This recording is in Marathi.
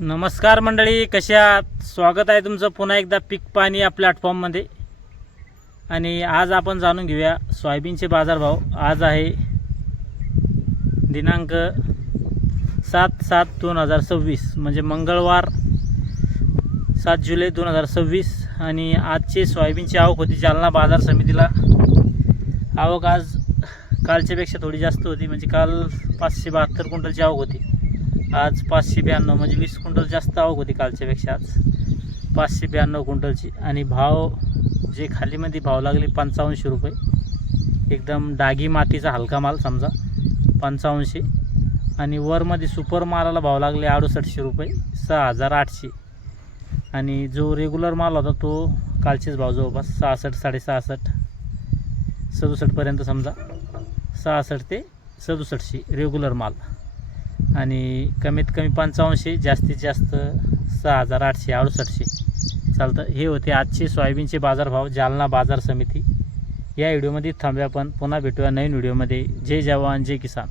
नमस्कार मंडळी, कशा आहात? स्वागत आहे तुमचं पुन्हा एकदा पीक पाणी या प्लॅटफॉर्ममध्ये. आणि आज आपण जाणून घेऊया सोयाबीनचे बाजारभाव. आज आहे दिनांक 7/7/2026 म्हणजे मंगळवार 7 जुलै 2026. आणि आजची सोयाबीनची आवक होती जालना बाजार समितीला. आवक आज कालच्यापेक्षा थोडी जास्त होती, म्हणजे काल 572 क्विंटलची आवक होती, आज 592 म्हणजे 20 क्विंटल जास्त आवक होती कालच्यापेक्षा. आज 592 क्विंटलची. आणि भाव जे खालीमध्ये भाव लागले 85 रुपये, एकदम डागी मातीचा हलका माल समजा 85. आणि वरमध्ये सुपर मालाला भाव लागले 68 रुपये, 6800. आणि जो रेग्युलर माल होता तो कालचेच भाव जवळपास 66, 66.5, 67पर्यंत समजा, 66 ते 67 रेग्युलर माल. आणि कमीत कमी 85, जास्तीत जास्त 6800, 6800 चालतं. हे होते आजचे सोयाबीनचे बाजारभाव जालना बाजार समिती. या व्हिडिओमध्ये थांबूया, पण पुन्हा भेटूया नवीन व्हिडिओमध्ये. जय जवान जय किसान.